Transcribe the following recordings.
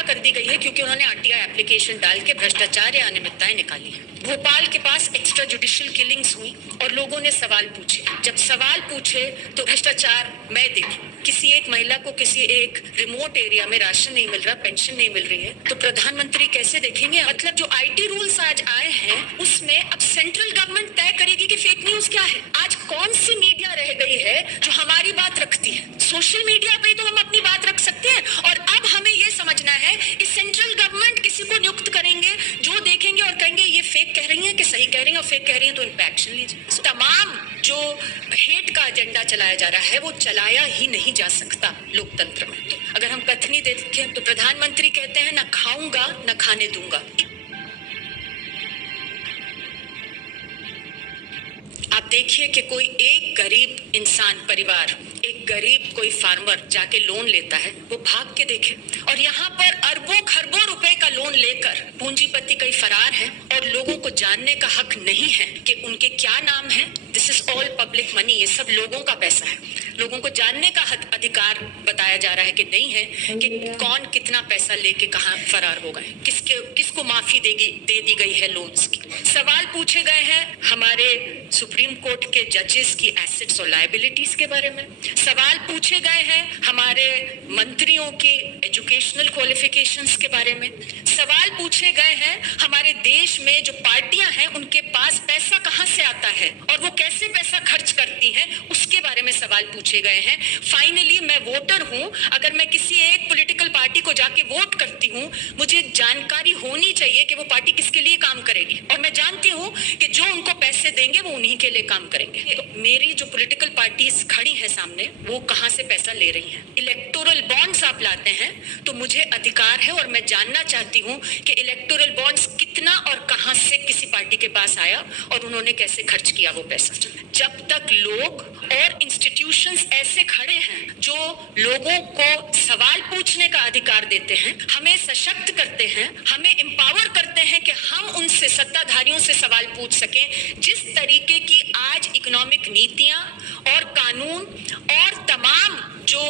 हत्या कर दी गई है क्योंकि उन्होंने आरटीआई एप्लीकेशन डाल के भ्रष्टाचार या अनियमितताएं निकाली है। भोपाल के पास एक्स्ट्रा जुडिशियल किलिंग्स हुई और लोगों ने सवाल पूछे। जब सवाल पूछे तो भ्रष्टाचार मैं देखूं, किसी एक महिला को किसी एक रिमोट एरिया में राशन नहीं मिल रहा, पेंशन नहीं मिल रही है, तो प्रधानमंत्री कैसे देखेंगे? मतलब जो आईटी रूल्स आज आए हैं उसमें अब सेंट्रल गवर्नमेंट तय करेगी कि फेक न्यूज क्या है। आज कौन सी मीडिया रह गई है जो हमारी बात रखती है? सोशल मीडिया पे तो हम अपनी बात रख सकते हैं और अब हमें ये समझना है कि सेंट्रल गवर्नमेंट किसी को नियुक्त करेंगे जो देखेंगे और कहेंगे ये फेक कह रही है कि सही कह रही है, और फेक कह रही है तो इन पे एक्शन लीजिए। तमाम जो हेट का एजेंडा चलाया जा रहा है वो चलाया ही नहीं जा सकता लोकतंत्र में। अगर हम कथनी देखें तो प्रधानमंत्री कहते हैं न खाऊंगा न खाने दूंगा। आप देखिए कि कोई एक गरीब इंसान परिवार, एक गरीब कोई फार्मर जाके लोन लेता है, वो भाग के देखे, और यहाँ पर अरबों खरबों रुपए का लोन लेकर पूंजीपति कई फरार है और लोगों को जानने का हक नहीं है कि उनके क्या नाम है। This is all public money, ये सब लोगों का पैसा है। लोगों को जानने का अधिकार बताया जा रहा है कि नहीं है कि कौन कितना पैसा लेके कहाँ फरार हो गए, किसको माफी दे दी गई है लोन्स की। सवाल पूछे गए हैं हमारे सुप्रीम कोर्ट के जजेस की एसेट्स और लायबिलिटीज के बारे में। सवाल पूछे गए हैं हमारे मंत्रियों की एजुकेशनल क्वालिफिकेशंस के बारे में। सवाल पूछे गए हैं हमारे देश में जो पार्टियां हैं उनके पास पैसा कहां से आता है और वो कैसे पैसा खर्च करती हैं, उसके बारे में सवाल पूछे गए हैं। फाइनली मैं वोटर हूं, अगर मैं किसी एक पॉलिटिकल पार्टी को जाके वोट करती हूं, मुझे जानकारी होनी चाहिए कि वो पार्टी किसके लिए काम करेगी, और मैं जानती हूं कि जो उनको पैसे देंगे वो उन्हीं के लिए काम करेंगे। तो मेरी जो पॉलिटिकल पार्टीज खड़ी है सामने, वो कहां से पैसा ले रही हैं। इलेक्टोरल बॉन्ड्स आप लाते हैं तो मुझे अधिकार है और मैं जानना चाहती हूं कि इलेक्टोरल बॉन्ड्स कितना और कहां से किसी पार्टी के पास आया और उन्होंने कैसे खर्च किया वो पैसा। जब तक लोग और इंस्टीट्यूशंस ऐसे खड़े हैं जो लोगों को सवाल पूछने का अधिकार देते हैं, हमें सशक्त करते हैं, हमें एम्पावर करते हैं कि हम उनसे, सत्ताधारियों से सवाल पूछ सकें। जिस तरीके की आज इकोनॉमिक नीतियां और कानून और तमाम जो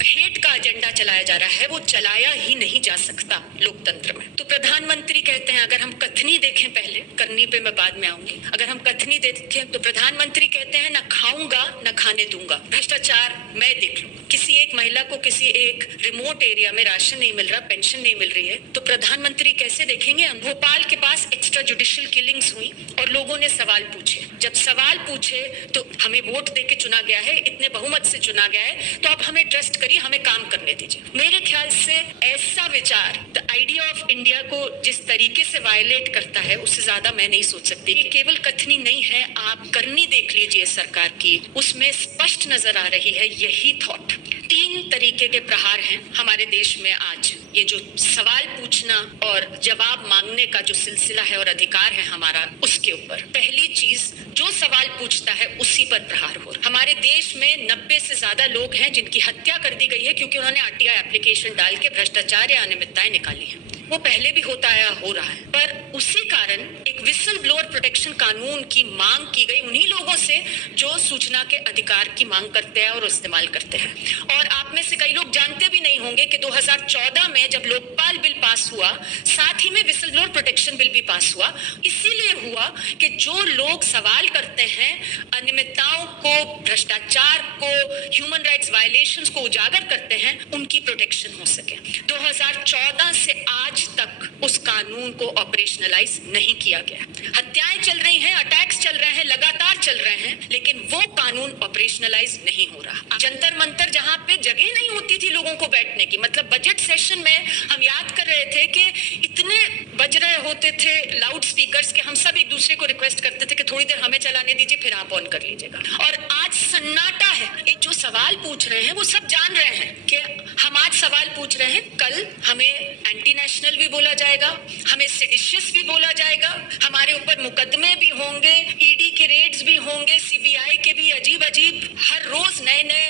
हेट का एजेंडा चलाया जा रहा है वो चलाया ही नहीं जा सकता लोकतंत्र में। तो प्रधानमंत्री कहते हैं, अगर हम कथनी देखें पहले, करनी पे मैं बाद में आऊंगी, अगर हम कथनी देखें तो प्रधानमंत्री कहते हैं न खाऊंगा न खाने दूंगा, भ्रष्टाचार मैं देख लूं, किसी एक महिला को किसी एक रिमोट एरिया में राशन नहीं मिल रहा, पेंशन नहीं मिल रही है, तो प्रधानमंत्री कैसे देखेंगे? भोपाल के पास एक्स्ट्रा जुडिशियल किलिंग्स हुई और लोगों ने सवाल पूछे। जब सवाल पूछे तो हमें वोट देके चुना गया है, इतने बहुमत से चुना गया है, तो आप हमें ट्रस्ट करिए, हमें काम करने दीजिए। मेरे ख्याल से ऐसा विचार द आइडिया ऑफ इंडिया को जिस तरीके से वायलेट करता है, उससे ज्यादा मैं नहीं सोच सकती। ये केवल कथनी नहीं है, आप करनी देख लीजिए सरकार की, उसमें स्पष्ट नजर आ रही है यही थॉट। 3 तरीके के प्रहार हैं हमारे देश में आज। ये जो सवाल पूछना और जवाब मांगने का जो सिलसिला है और अधिकार है हमारा, उसके ऊपर पहली चीज, जो सवाल पूछता है उसी पर प्रहार हो। हमारे देश में 90 से ज्यादा लोग हैं जिनकी हत्या कर दी गई है क्योंकि उन्होंने आरटीआई एप्लीकेशन डाल के भ्रष्टाचार या अनियमितताएं निकाली है। वो पहले भी होता आया, हो रहा है, पर उसी कारण एक विसल ब्लोअर प्रोटेक्शन कानून की मांग की गई उन्हीं लोगों से जो सूचना के अधिकार की मांग करते हैं और इस्तेमाल करते हैं। और आप में से कई लोग जानते भी नहीं होंगे कि 2014 में जब लोकपाल बिल पास हुआ, साथ ही में विसल ब्लोअर प्रोटेक्शन बिल भी पास हुआ। इसीलिए हुआ कि जो लोग सवाल करते हैं, अनियमितताओं को, भ्रष्टाचार को, ह्यूमन राइट्स वायलेशंस को उजागर करते हैं, उनकी प्रोटेक्शन हो सके। 2014 से आज तक उस कानून को ऑपरेशनलाइज नहीं किया गया। हत्याएं चल रही हैं, अटैक्स चल रहे हैं, लगातार चल रहे हैं, लेकिन वो कानून ऑपरेशनलाइज नहीं हो रहा। जंतर मंतर जहां पे जगह नहीं होती थी लोगों को बैठने की, मतलब बजट सेशन में हम याद कर रहे थे कि इतने बज रहे होते थे लाउड स्पीकर्स के हम सब एक दूसरे को रिक्वेस्ट करते थे कि थोड़ी देर हमें चलाने दीजिए, फिर आप ऑन कर लीजिएगा। और आज सन्नाटा है। एक जो सवाल पूछ रहे हैं वो सब जान रहे हैं कि हम आज सवाल पूछ रहे हैं, कल हमें एंटी नेशनल भी बोला जाएगा, हमें सेडिशियस भी बोला जाएगा, हमारे ऊपर मुकदमे भी होंगे, ईडी के रेड्स भी होंगे, सीबीआई के भी अजीब अजीब हर रोज नए नए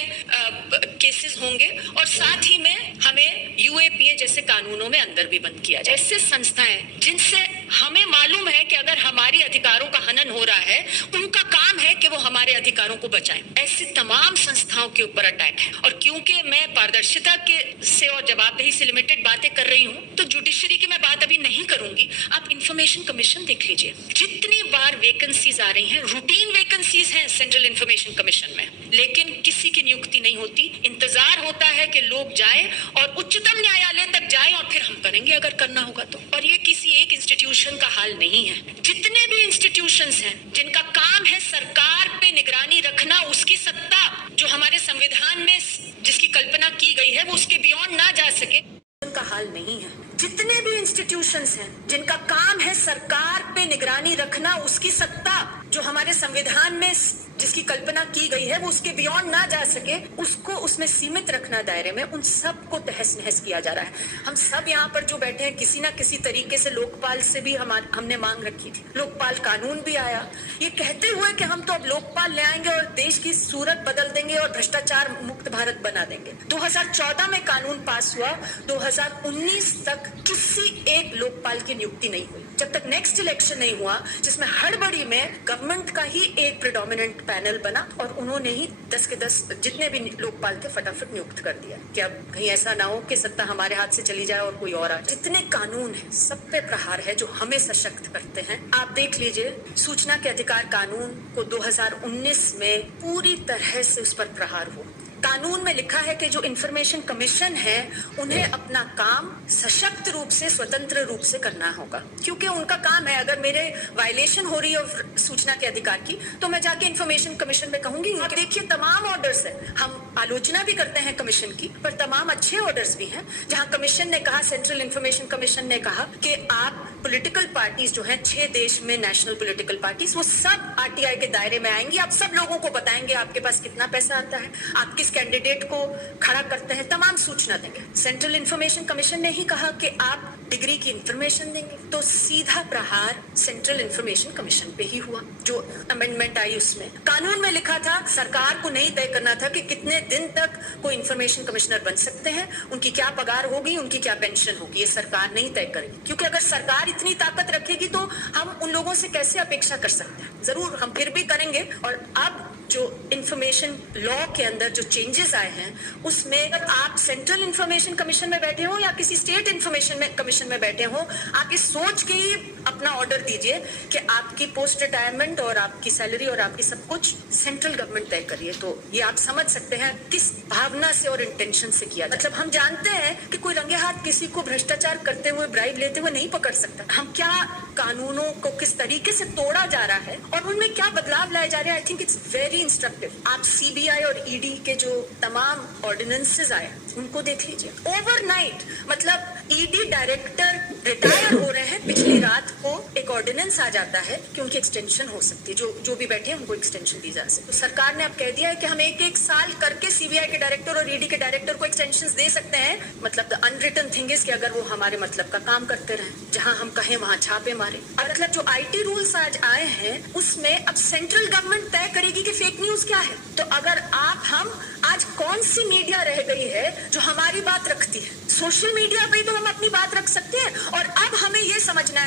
केसेस होंगे, और साथ ही में हमें यूएपीए जैसे कानूनों में अंदर भी बंद किया जाए। ऐसे संस्थाएं जिनसे हमें मालूम है कि अगर हमारे अधिकारों का हनन हो रहा है, उनका काम है कि वो हमारे अधिकारों को बचाएं। ऐसी तमाम संस्थाओं के ऊपर अटैक है। और क्योंकि मैं पारदर्शिता के से और जवाबदेही से लिमिटेड बातें कर रही हूँ, तो जुडिशरी की मैं बात अभी नहीं करूंगी। आप इंफॉर्मेशन कमीशन देख लीजिए, जितनी बार वैकेंसीज आ रही हैं, रूटीन वैकेंसीज हैं सेंट्रल इंफॉर्मेशन कमीशन में, लेकिन किसी की नियुक्ति नहीं होती। इंतजार होता है कि लोग जाएं और उच्चतम न्यायालय तक जाएं और फिर हम करेंगे अगर करना होगा तो। और ये किसी एक इंस्टीट्यूशन का हाल नहीं है। जितने भी इंस्टीट्यूशंस हैं जिनका काम है सरकार पे निगरानी रखना, उसकी सत्ता जो हमारे संविधान में जिसकी कल्पना की गई है वो उसके बियॉन्ड ना जा सके, उनका हाल नहीं है। जितने भी इंस्टीट्यूशंस हैं जिनका काम है सरकार पे निगरानी रखना, उसकी सत्ता जो हमारे संविधान में जिसकी कल्पना की गई है वो उसके बियॉन्ड ना जा सके, उसको उसमें सीमित रखना दायरे में, उन सबको तहस नहस किया जा रहा है। हम सब यहाँ पर जो बैठे हैं, किसी ना किसी तरीके से लोकपाल से भी हमने मांग रखी थी। लोकपाल कानून भी आया ये कहते हुए कि हम तो अब लोकपाल ले आएंगे और देश की सूरत बदल देंगे और भ्रष्टाचार मुक्त भारत बना देंगे। 2014 में कानून पास हुआ, 2019 तक किसी एक लोकपाल की नियुक्ति नहीं हुई, जब तक नेक्स्ट इलेक्शन नहीं हुआ, जिसमें हड़बड़ी में गवर्नमेंट का ही एक प्रेडोमिनेंट पैनल बना और उन्होंने ही 10 के 10 जितने भी लोकपाल थे फटाफट नियुक्त कर दिया कि अब कहीं ऐसा ना हो कि सत्ता हमारे हाथ से चली जाए और कोई और आ। जितने कानून है सब पे प्रहार है जो हमें सशक्त करते हैं। आप देख लीजिए, सूचना के अधिकार कानून को 2019 में पूरी तरह से उस पर प्रहार हुआ। कानून में लिखा है कि जो इंफॉर्मेशन कमीशन है उन्हें अपना काम सशक्त रूप से, स्वतंत्र रूप से करना होगा, क्योंकि उनका काम है। अगर मेरे वायलेशन हो रही है सूचना के अधिकार की, तो मैं जाके इंफॉर्मेशन कमीशन में कहूंगी। आप देखिए तमाम ऑर्डर्स है, हम आलोचना भी करते हैं कमीशन की, पर तमाम अच्छे ऑर्डर्स भी हैं जहां कमीशन ने कहा, सेंट्रल इंफॉर्मेशन कमीशन ने कहा कि आप पॉलिटिकल पार्टीज जो हैं 6 देश में नेशनल पॉलिटिकल पार्टीज, वो सब आरटीआई के दायरे में आएंगी। आप सब लोगों को बताएंगे आपके पास कितना पैसा आता है, आप किस कैंडिडेट को खड़ा करते हैं, तमाम सूचना देंगे। सेंट्रल इंफॉर्मेशन कमीशन ने ही कहा कि आप डिग्री की इंफॉर्मेशन देंगे, तो सीधा प्रहार सेंट्रल इंफॉर्मेशन कमीशन पे ही हुआ। जो अमेंडमेंट आई उसमें कानून में लिखा था सरकार को नहीं तय करना था कि कितने दिन तक कोई इंफॉर्मेशन कमिश्नर बन सकते हैं, उनकी क्या पगार होगी, उनकी क्या पेंशन होगी, ये सरकार नहीं तय करेगी। क्योंकि अगर सरकार इतनी ताकत रखेगी तो हम उन लोगों से कैसे अपेक्षा कर सकते हैं। जरूर हम फिर भी करेंगे। और अब जो इंफॉर्मेशन लॉ के अंदर जो चेंजेस आए हैं उसमें अगर आप सेंट्रल इंफॉर्मेशन कमीशन में बैठे हो या किसी स्टेट इंफॉर्मेशन कमीशन में बैठे हो, आप ये सोच के ही अपना ऑर्डर दीजिए कि आपकी पोस्ट रिटायरमेंट और आपकी सैलरी और आपकी सब कुछ सेंट्रल गवर्नमेंट तय करिए। तो ये आप समझ सकते हैं किस भावना से और इंटेंशन से किया। मतलब हम जानते हैं कि कोई रंगे हाथ किसी को भ्रष्टाचार करते हुए, ब्राइब लेते हुए नहीं पकड़ सकता। हम क्या कानूनों को किस तरीके से तोड़ा जा रहा है और उनमें क्या बदलाव लाए जा रहे हैं, I think it's very instructive. आप सीबीआई और ईडी के जो तमाम ऑर्डिनेंसेस आए उनको देख लीजिए। ओवरनाइट, मतलब ईडी डायरेक्टर रिटायर हो रहे हैं, पिछली रात को एक ऑर्डिनेंस आ जाता है कि उनकी एक्सटेंशन हो सकती है, जो भी बैठे हैं उनको एक्सटेंशन दी जा सकती है। तो सरकार ने अब कह दिया है कि हम एक साल करके सीबीआई के डायरेक्टर और ईडी के डायरेक्टर को एक्सटेंशन दे सकते हैं। मतलब द अनरिटन थिंग इज कि अगर वो हमारे मतलब का काम करते रहे, जहां हम कहें वहां छापे मारे। और मतलब जो आईटी रूल्स आज आए हैं उसमें अब सेंट्रल गवर्नमेंट तय करेगी कि फेक न्यूज क्या है। तो अगर हम आज कौन सी मीडिया रह गई है जो हमारी बात रखती है? सोशल मीडिया पे तो हम अपनी बात रख सकते हैं। और अब हमें ये समझना है